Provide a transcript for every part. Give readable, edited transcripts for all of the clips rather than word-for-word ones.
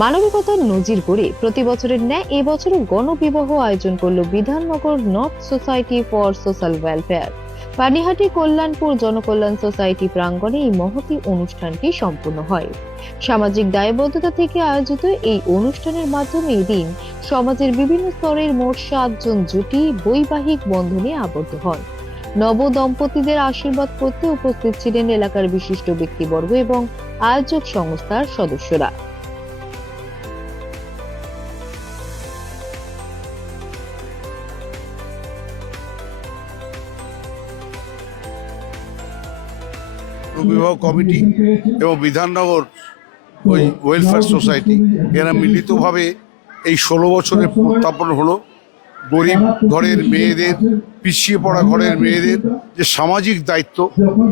মানবিকতার নজির গড়ে প্রতি বছরের ন্যায় এবছরও গণবিবাহ আয়োজন করল Bidhannagar north society for social welfare. Panihati Kalyanpur Janakalyan society প্রাঙ্গণে এই মহতী অনুষ্ঠানটি সম্পূর্ণ হয়। সামাজিক দায়বদ্ধতা থেকে আয়োজিত এই অনুষ্ঠানের মাধ্যমে এদিন সমাজের বিভিন্ন স্তরের মোট 7 জন জুটি বৈবাহিক বন্ধনে আবদ্ধ হন। নব দম্পতিদের আশীর্বাদ করতে উপস্থিত ছিলেন এলাকার বিশিষ্ট ব্যক্তিবর্গ এবং আয়োজক সংস্থার সদস্যরা। বিবাহ কমিটি এবং বিধাননগর ওয়েলফেয়ার সোসাইটি এরা মিলিতভাবে এই 16 বছরের উত্থাপন হলো। গরিব ঘরের মেয়েদের, পিছিয়ে পড়া ঘরের মেয়েদের যে সামাজিক দায়িত্ব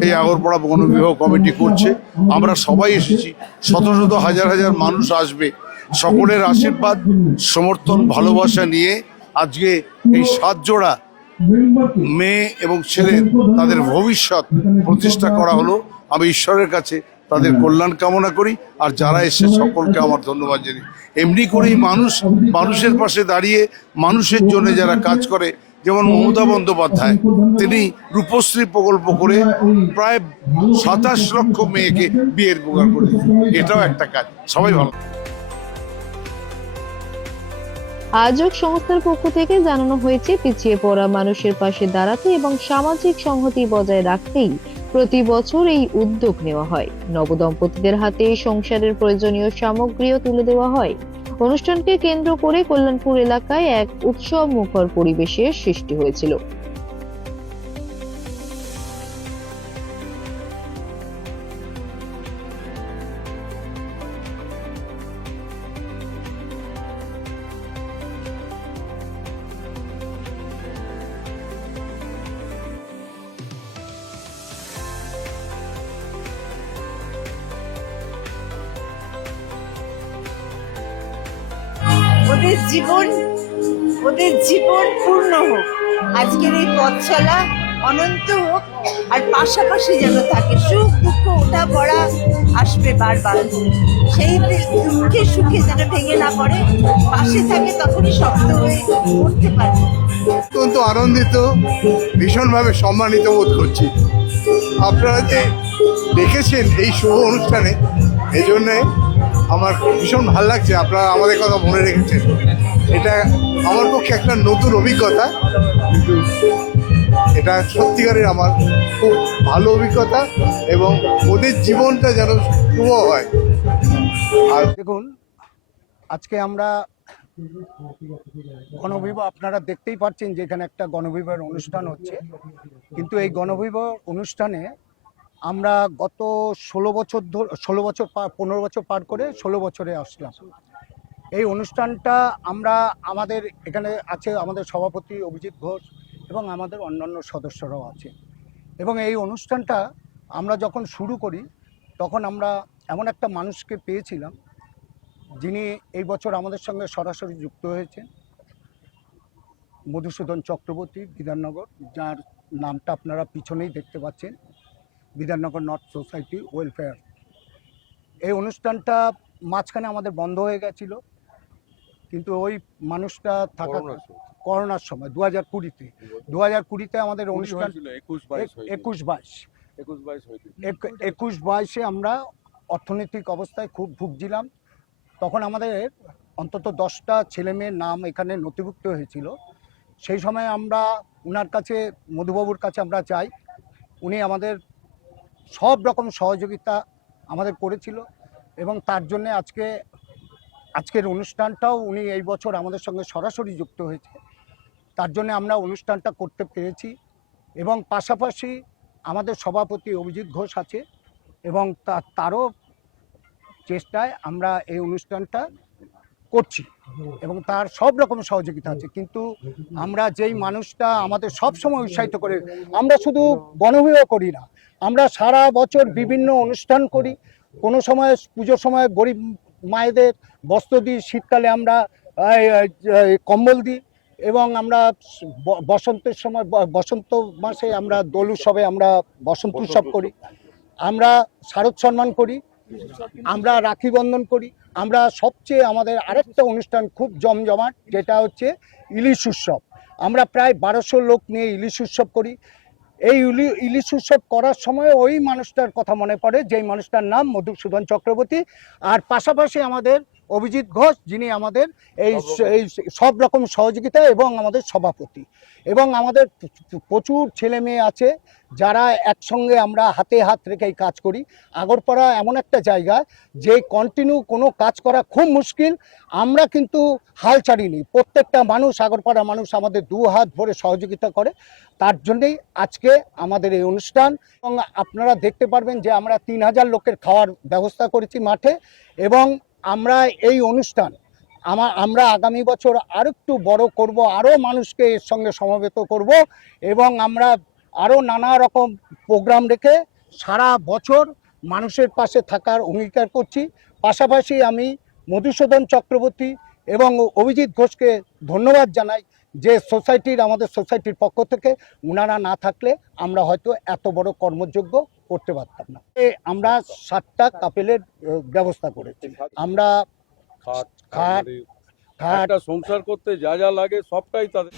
এই আগরপাড়া গণবিবাহ কমিটি করছে। আমরা সবাই এসেছি, শত শত হাজার হাজার মানুষ আসবে। সকলের আশীর্বাদ, সমর্থন, ভালোবাসা নিয়ে আজকে এই 7 জোড়া মেয়ে এবং ছেলে তাদের ভবিষ্যৎ প্রতিষ্ঠা করা হলো। আমি ঈশ্বরের কাছে তাদের কল্যাণ কামনা করি, আর যারা এসে সকলকে আমার ধন্যবাদ জানাই। এমনি করেই মানুষের পাশে দাঁড়িয়ে মানুষের জন্য যারা কাজ করে, যেমন মমতা বন্দ্যোপাধ্যায়, তিনি রূপশ্রী প্রকল্প করে প্রায় 27 লক্ষ মেয়েকে বিয়ের উপকার করে, এটাও একটা কাজ। সবাই ভালো। আয়োজক সংস্থার পক্ষ থেকে জানানো হয়েছে, পিছিয়ে পড়া মানুষের পাশে দাঁড়াতে এবং সামাজিক সংহতি বজায় রাখতেই প্রতি বছর এই উদ্যোগ নেওয়া হয়। নবদম্পতিদের হাতে সংসারের প্রয়োজনীয় সামগ্রীও তুলে দেওয়া হয়। অনুষ্ঠানকে কেন্দ্র করে কল্যাণপুর এলাকায় এক উৎসব মুখর পরিবেশের সৃষ্টি হয়েছিল। ওদের জীবন পূর্ণ হোক, আজকের এই পথ চলা অনন্ত হোক, আর পাশাপাশি যেন থাকে। সুখ দুঃখ ওঠা পড়া আসবে বারবার, সেই দুঃখে সুখে যেন ভেঙে না পড়ে, পাশে থাকে, তখনই শক্ত হয়ে উঠতে পারবে। অত্যন্ত আনন্দিত, ভীষণভাবে সম্মানিত বোধ করছি। আপনারা যে দেখেছেন এই শুভ অনুষ্ঠানে, এই জন্যে আমার ভীষণ ভালো লাগছে। আপনারা আমাদের কথা মনে রেখেছেন, এটা আমার পক্ষে একটা নতুন অভিজ্ঞতা, কিন্তু এটা সত্যিকারের আমার খুব ভালো অভিজ্ঞতা, এবং ওদের জীবনটা যেন শুভ হয়। আর দেখুন, আজকে আমরা গণবিবাহ, আপনারা দেখতেই পাচ্ছেন যে এখানে একটা গণবিবাহের অনুষ্ঠান হচ্ছে, কিন্তু এই গণবিবাহ অনুষ্ঠানে আমরা গত 15 বছর পার করে 16 বছরে আসলাম। এই অনুষ্ঠানটা আমরা আমাদের এখানে আছে আমাদের সভাপতি অভিজিৎ ঘোষ এবং আমাদের অন্যান্য সদস্যরাও আছে। এবং এই অনুষ্ঠানটা আমরা যখন শুরু করি তখন আমরা এমন একটা মানুষকে পেয়েছিলাম যিনি এই বছর আমাদের সঙ্গে সরাসরি যুক্ত হয়েছেন, মধুসূদন চক্রবর্তী, বিধাননগর, যার নামটা আপনারা পিছনেই দেখতে পাচ্ছেন, বিধাননগর নর্থ সোসাইটি ওয়েলফেয়ার। এই অনুষ্ঠানটা মাঝখানে আমাদের বন্ধ হয়ে গেছিল, কিন্তু ওই মানুষটা থাকা করোনার সময় 2020-তে আমাদের অনুষ্ঠান 21-22 আমরা অর্থনৈতিক অবস্থায় খুব ভুগছিলাম। তখন আমাদের অন্তত 10টা ছেলে মেয়ের নাম এখানে নথিভুক্ত হয়েছিল। সেই সময় আমরা ওনার কাছে, মধুবাবুর কাছে আমরা যাই, উনি আমাদের সব রকম সহযোগিতা আমাদের করেছিল, এবং তার জন্য আজকের অনুষ্ঠানটাও উনি এই বছর আমাদের সঙ্গে সরাসরি যুক্ত হয়েছে, তার জন্য আমরা অনুষ্ঠানটা করতে পেরেছি। এবং পাশাপাশি আমাদের সভাপতি অভিজিৎ ঘোষ আছে, এবং তারও চেষ্টায় আমরা এই অনুষ্ঠানটা করছি, এবং তার সব রকম সহযোগিতা আছে। কিন্তু আমরা যেই মানুষটা আমাদের সব সময় উৎসাহিত করে, আমরা শুধু গণবিবাহ করি না, আমরা সারা বছর বিভিন্ন অনুষ্ঠান করি। কোনো সময় পুজোর সময় গরিব মায়েদের বস্ত্র দিই, শীতকালে আমরা কম্বল দিই, এবং আমরা বসন্তের সময়, বসন্ত মাসে আমরা দোল উৎসবে আমরা বসন্ত উৎসব করি, আমরা শারদ সম্মান করি, আমরা রাখি বন্ধন করি। আমরা সবচেয়ে আমাদের আরেকটা অনুষ্ঠান খুব জমজমাট, যেটা হচ্ছে ইলিশ উৎসব। আমরা প্রায় 1200 লোক নিয়ে ইলিশ উৎসব করি। এই ইলিশ উৎসব করার সময় ওই মানুষটার কথা মনে পড়ে, যেই মানুষটার নাম মধুসূদন চক্রবর্তী। আর পাশাপাশি আমাদের অভিজিৎ ঘোষ, যিনি আমাদের এই সব রকম সহযোগিতা এবং আমাদের সভাপতি। এবং আমাদের প্রচুর ছেলে মেয়ে আছে যারা একসঙ্গে আমরা হাতে হাত রেখেই কাজ করি। আগরপাড়া এমন একটা জায়গা যে কন্টিনিউ কোনো কাজ করা খুব মুশকিল। আমরা কিন্তু হাল ছাড়িনি। প্রত্যেকটা মানুষ, আগরপাড়া মানুষ আমাদের দু হাত ভরে সহযোগিতা করে। তার জন্যেই আজকে আমাদের এই অনুষ্ঠান। এবং আপনারা দেখতে পারবেন যে আমরা 3000 লোকের খাওয়ার ব্যবস্থা করেছি মাঠে। এবং আমরা এই অনুষ্ঠান আমরা আগামী বছর আরো একটু বড় করব, আরও মানুষকে এর সঙ্গে সমবেত করব এবং আমরা আরও নানা রকম প্রোগ্রাম রেখে সারা বছর মানুষের পাশে থাকার অঙ্গীকার করছি। পাশাপাশি আমি মধুসূদন চক্রবর্তী এবং অভিজিৎ ঘোষকে ধন্যবাদ জানাই যে আমাদের সোসাইটির পক্ষ থেকে ওনারা না থাকলে আমরা হয়তো এত বড় কর্মযজ্ঞ করতে পারতাম না। আমরা 7টা কাপেলের ব্যবস্থা করেছি। আমরা খাট একটা সংসার করতে যা যা লাগে সবটাই তাদের।